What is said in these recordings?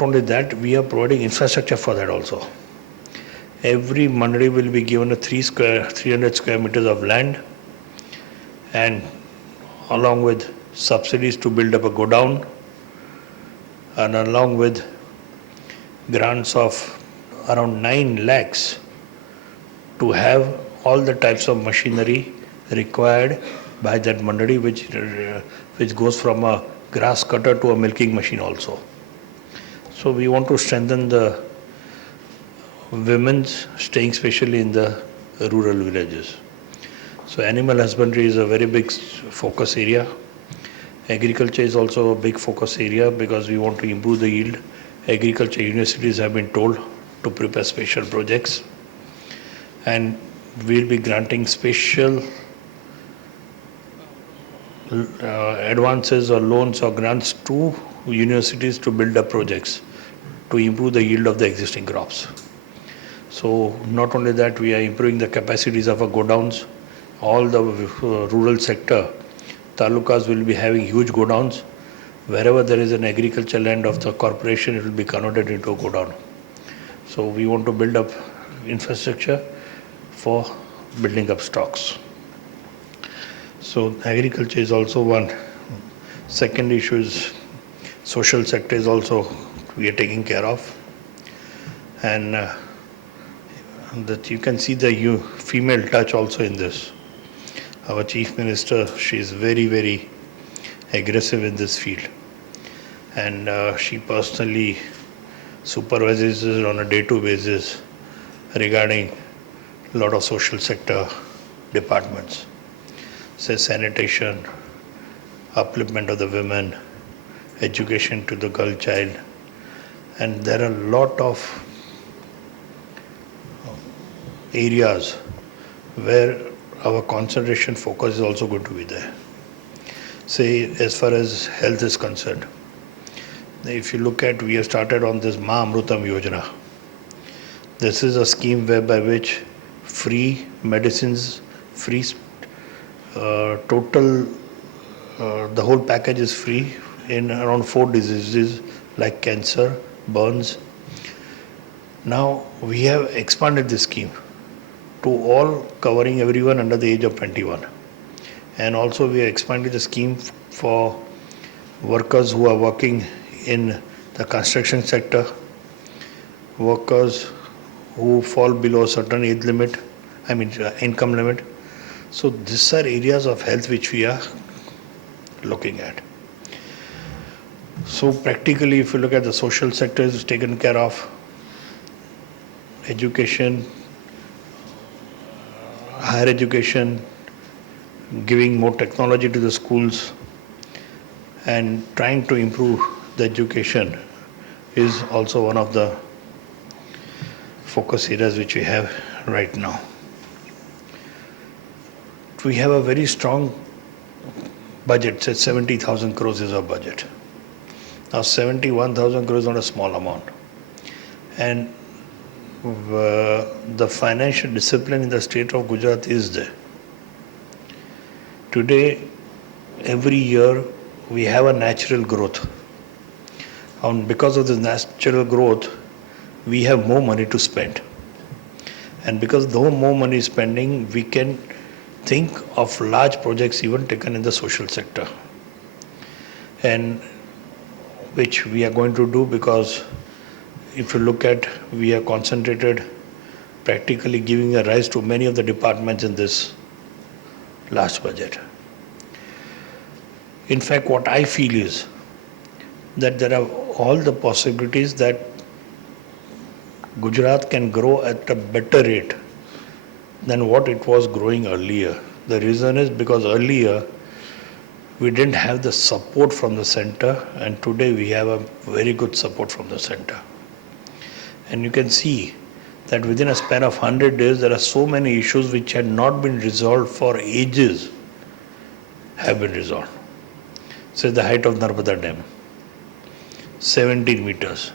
not only that, we are providing infrastructure for that also. Every mandadi will be given a 300 square meters of land, and along with subsidies to build up a godown, and along with grants of around 9 lakhs to have all the types of machinery required by that mandadi, which goes from a grass cutter to a milking machine also. So we want to strengthen the women's staying especially in the rural villages. So animal husbandry is a very big focus area. Agriculture is also a big focus area because we want to improve the yield. Agriculture universities have been told to prepare special projects, and we'll be granting special advances or loans or grants to universities to build up projects to improve the yield of the existing crops. So not only that, we are improving the capacities of our godowns. All the rural sector talukas will be having huge godowns. Wherever there is an agricultural land of the corporation, it will be converted into a godown. So we want to build up infrastructure for building up stocks. So agriculture is also one. Second issue is social sector is also we are taking care of. And that you can see the female touch also in this. Our Chief Minister, she is very, very aggressive in this field. And she personally supervises it on a day-to-day basis regarding a lot of social sector departments. Say sanitation, upliftment of the women, education to the girl child. And there are a lot of areas where our concentration focus is also going to be there. Say as far as health is concerned, if you look at, we have started on this Ma Amrutam Yojana. This is a scheme whereby which free medicines, free total, the whole package is free in around 4 diseases like cancer, burns. Now we have expanded this scheme to all covering everyone under the age of 21. And also we have expanded the scheme for workers who are working in the construction sector, workers who fall below a certain age limit, income limit. So these are areas of health which we are looking at. So practically, if you look at the social sector is taken care of, education, higher education, giving more technology to the schools, and trying to improve the education is also one of the focus areas which we have right now. We have a very strong budget, say 70,000 crores is our budget. Now 71,000 crores is not a small amount. And the financial discipline in the state of Gujarat is there. Today, every year, we have a natural growth. And because of this natural growth, we have more money to spend. And because though more money is spending, we can think of large projects even taken in the social sector. And which we are going to do, because if you look at, we are concentrated practically giving a rise to many of the departments in this last budget. In fact, what I feel is that there are all the possibilities that Gujarat can grow at a better rate than what it was growing earlier. The reason is because earlier we didn't have the support from the center, and today we have a very good support from the center. And you can see that within a span of 100 days, there are so many issues which had not been resolved for ages have been resolved. Say the height of Narmada Dam, 17 meters.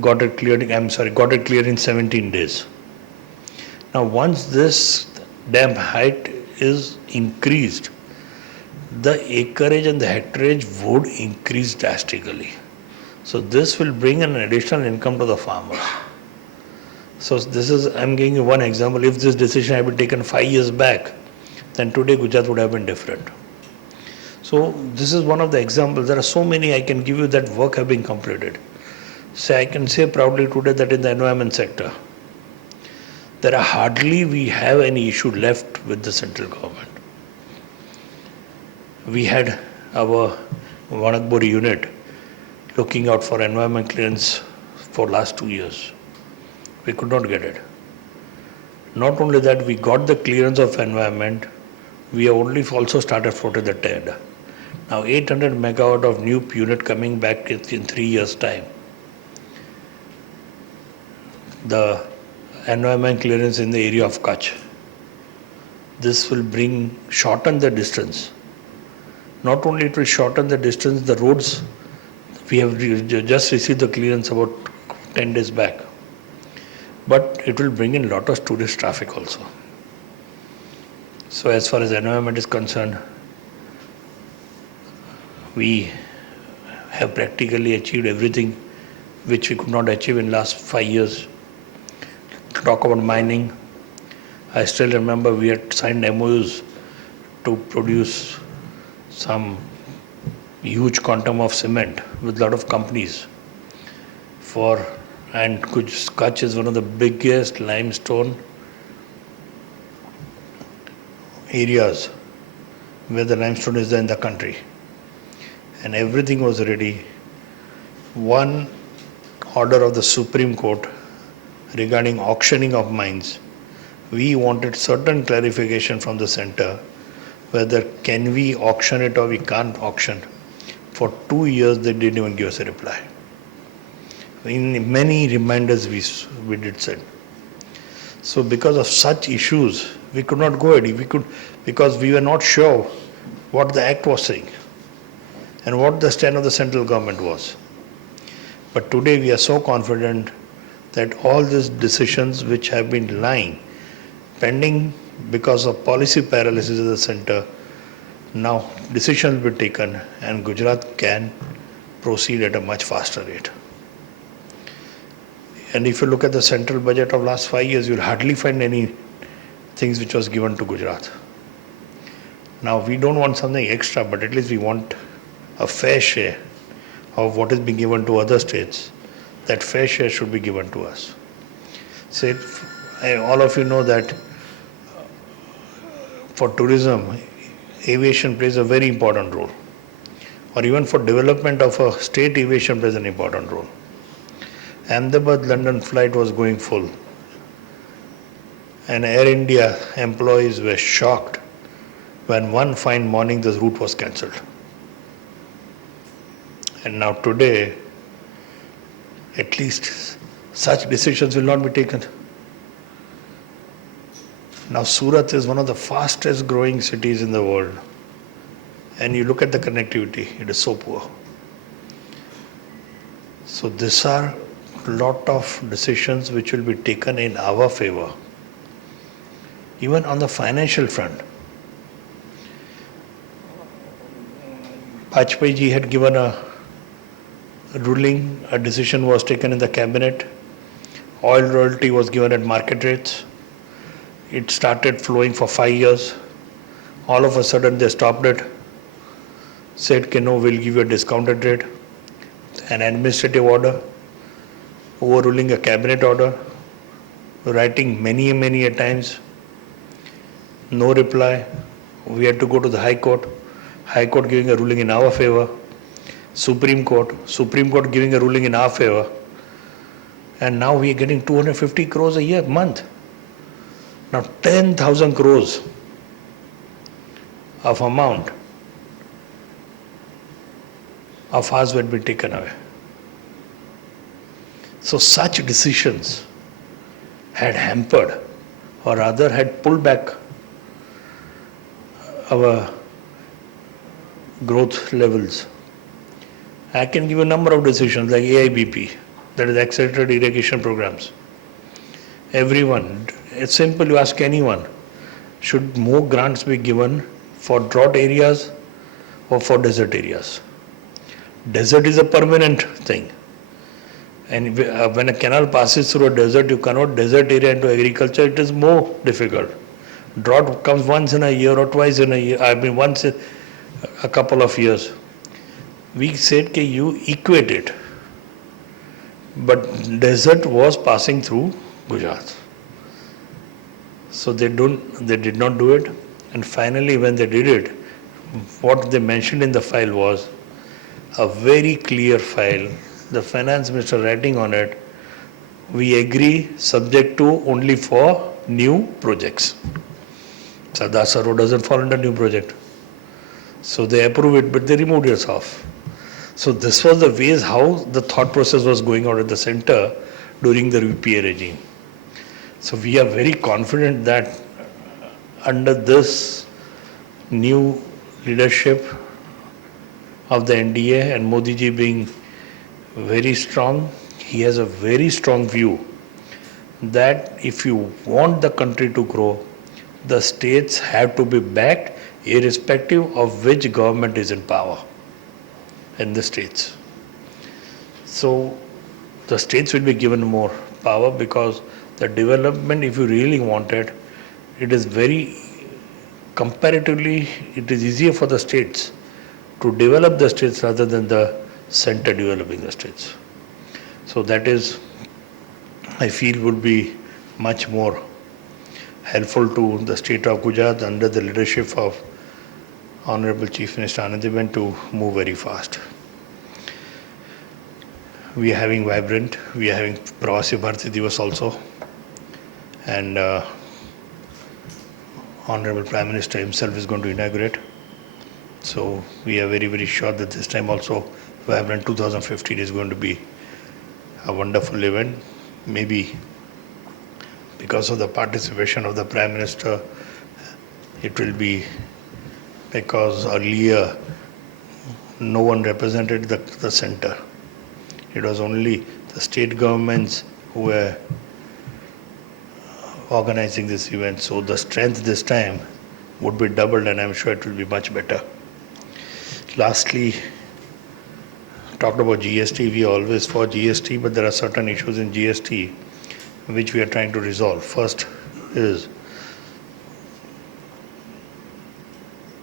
Got it cleared in 17 days. Now once this dam height is increased, the acreage and the hectareage would increase drastically. So this will bring an additional income to the farmers. So I'm giving you one example. If this decision had been taken 5 years back, then today Gujarat would have been different. So this is one of the examples. There are so many I can give you that work have been completed. So I can say proudly today that in the environment sector, we have any issue left with the central government. We had our Vanagbori unit looking out for environment clearance for last 2 years. We could not get it. Not only that, we got the clearance of environment, we have only also started floating the tender. Now 800 megawatt of new unit coming back in 3 years' time. The environment clearance in the area of Kutch. This will shorten the distance. Not only it will shorten the distance, the roads, we have just received the clearance about 10 days back. But it will bring in a lot of tourist traffic also. So as far as the environment is concerned, we have practically achieved everything which we could not achieve in last 5 years. To talk about mining, I still remember we had signed MOUs to produce some huge quantum of cement with a lot of companies and Kutch is one of the biggest limestone areas where the limestone is there in the country. And everything was ready. One order of the Supreme Court regarding auctioning of mines, we wanted certain clarification from the center whether can we auction it or we can't auction. For 2 years they didn't even give us a reply. In many reminders we did send. So because of such issues, we could not go ahead. Because we were not sure what the act was saying and what the stand of the central government was. But today we are so confident that all these decisions which have been lying, pending because of policy paralysis of the center, now decisions will be taken and Gujarat can proceed at a much faster rate. And if you look at the central budget of last 5 years, you'll hardly find any things which was given to Gujarat. Now we don't want something extra, but at least we want a fair share of what is being given to other states. That fair share should be given to us. All of you know that for tourism, aviation plays a very important role. Or even for development of a state, aviation plays an important role. Ahmedabad-London flight was going full. And Air India employees were shocked when one fine morning this route was cancelled. And now today, at least such decisions will not be taken. Now Surat is one of the fastest growing cities in the world. And you look at the connectivity, it is so poor. So these are a lot of decisions which will be taken in our favor. Even on the financial front, Vajpayee ji had given a ruling, a decision was taken in the cabinet, oil royalty was given at market rates, it started flowing for 5 years, all of a sudden they stopped it, said, okay, no, we'll give you a discounted rate, an administrative order, overruling a cabinet order, writing many a times, no reply. We had to go to the High Court giving a ruling in our favor, Supreme Court giving a ruling in our favor, and now we are getting 250 crores a month. Now 10,000 crores of amount of ours had been taken away. So such decisions had hampered or rather had pulled back our growth levels. I can give a number of decisions like AIBP, that is accelerated irrigation programs. Everyone, it's simple, you ask anyone, should more grants be given for drought areas or for desert areas? Desert is a permanent thing. And when a canal passes through a desert, you convert desert area into agriculture, it is more difficult. Drought comes once in a year or twice in a year, I mean once in a couple of years. We said that you equate it. But desert was passing through Gujarat. So they did not do it. And finally when they did it, what they mentioned in the file was a very clear file. The finance minister writing on it, we agree subject to only for new projects. Sardar Road doesn't fall under new project. So they approve it, but they removed it off. So this was the ways how the thought process was going on at the center during the UPA regime. So we are very confident that under this new leadership of the NDA and Modi ji being very strong, he has a very strong view that if you want the country to grow, the states have to be backed irrespective of which government is in power in the states. So the states will be given more power because the development, if you really want it, it is very comparatively, it is easier for the states to develop the states rather than the center developing the states. So that is, I feel, would be much more helpful to the state of Gujarat under the leadership of Honorable Chief Minister Anandiben to move very fast. We are having vibrant, we are having Pravasi Bharati Divas also, and Honorable Prime Minister himself is going to inaugurate. So we are very, very sure that this time also Vibrant 2015 is going to be a wonderful event. Maybe because of the participation of the Prime Minister, it will be because earlier no one represented the center. It was only the state governments who were organizing this event. So the strength this time would be doubled, and I'm sure it will be much better. Lastly, talked about GST. We are always for GST, but there are certain issues in GST which we are trying to resolve. First is,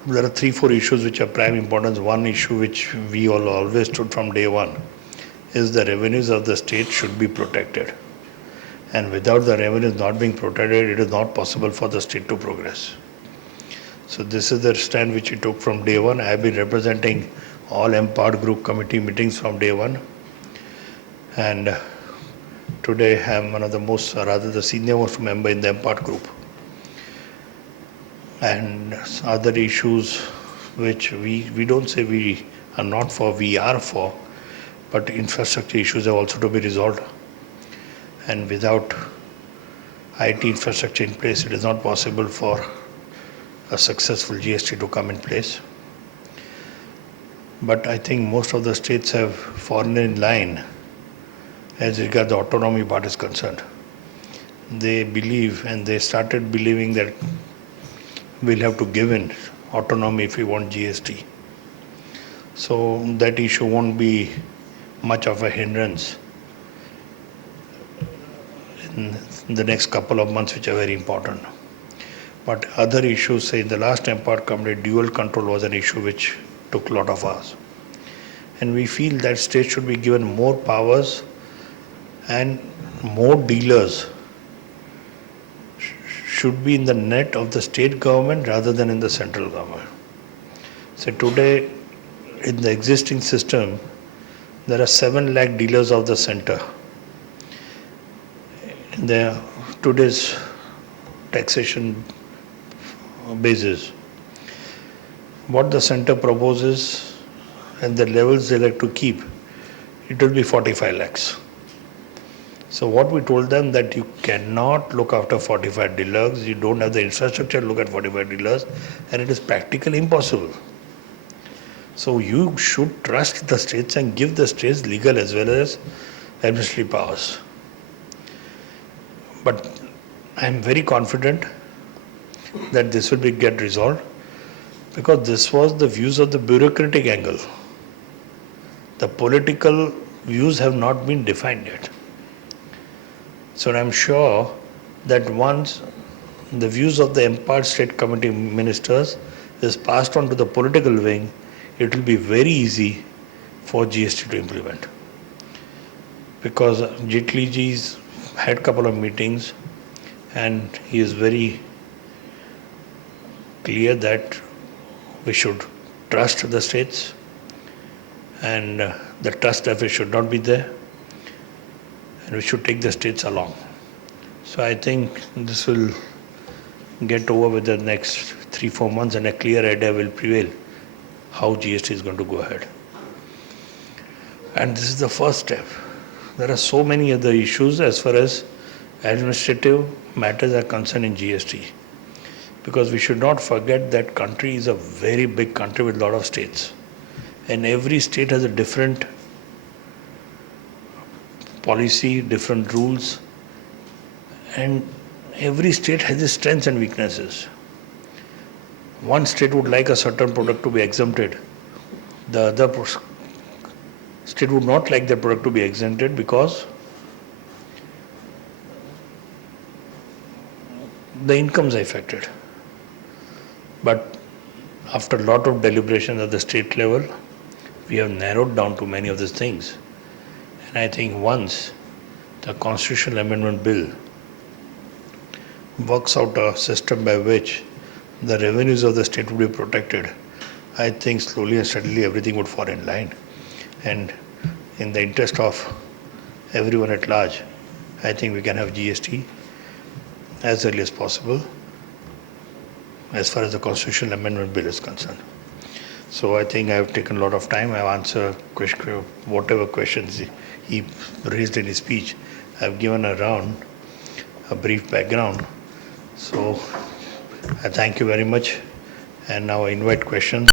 there are 3-4 issues which are prime importance. One issue which we all always stood from day one is the revenues of the state should be protected. And without the revenues not being protected, it is not possible for the state to progress. So this is the stand which we took from day one. I have been representing all empowered group committee meetings from day one. And today I am one of the most, rather the senior most member in the empowered group. And other issues which we don't say we are not for, we are for, but infrastructure issues are also to be resolved. And without IT infrastructure in place, it is not possible for a successful GST to come in place. But I think most of the states have fallen in line as regards the autonomy part is concerned. They believe, and they started believing, that we'll have to give in autonomy if we want GST. So that issue won't be much of a hindrance in the next couple of months, which are very important. But other issues, say in the last empowered committee, dual control was an issue which took a lot of hours. And we feel that states should be given more powers and more dealers should be in the net of the state government rather than in the central government. So today, in the existing system, there are 7 lakh dealers of the center. Today's taxation basis, what the center proposes and the levels they like to keep, it will be 45 lakhs. So what we told them, that you cannot look after 45 dealers, you don't have the infrastructure to look at 45 dealers, and it is practically impossible. So you should trust the states and give the states legal as well as administrative powers. But I am very confident that this will get resolved, because this was the views of the bureaucratic angle. The political views have not been defined yet. So I'm sure that once the views of the Empire State Committee ministers is passed on to the political wing, it will be very easy for GST to implement. Because Jaitley ji's had a couple of meetings and he is very clear that we should trust the states and the trust deficit should not be there and we should take the states along. So I think this will get over with the next 3-4 months and a clear idea will prevail how GST is going to go ahead. And this is the first step. There are so many other issues as far as administrative matters are concerned in GST. Because we should not forget that country is a very big country with a lot of states. And every state has a different policy, different rules. And every state has its strengths and weaknesses. One state would like a certain product to be exempted. The other state would not like that product to be exempted because the incomes are affected. But after a lot of deliberations at the state level, we have narrowed down to many of these things. And I think once the constitutional amendment bill works out a system by which the revenues of the state would be protected, I think slowly and steadily everything would fall in line. And in the interest of everyone at large, I think we can have GST as early as possible as far as the constitutional amendment bill is concerned. So I think I have taken a lot of time. I have answered whatever questions he raised in his speech. I have given a brief background. So I thank you very much and now I invite questions.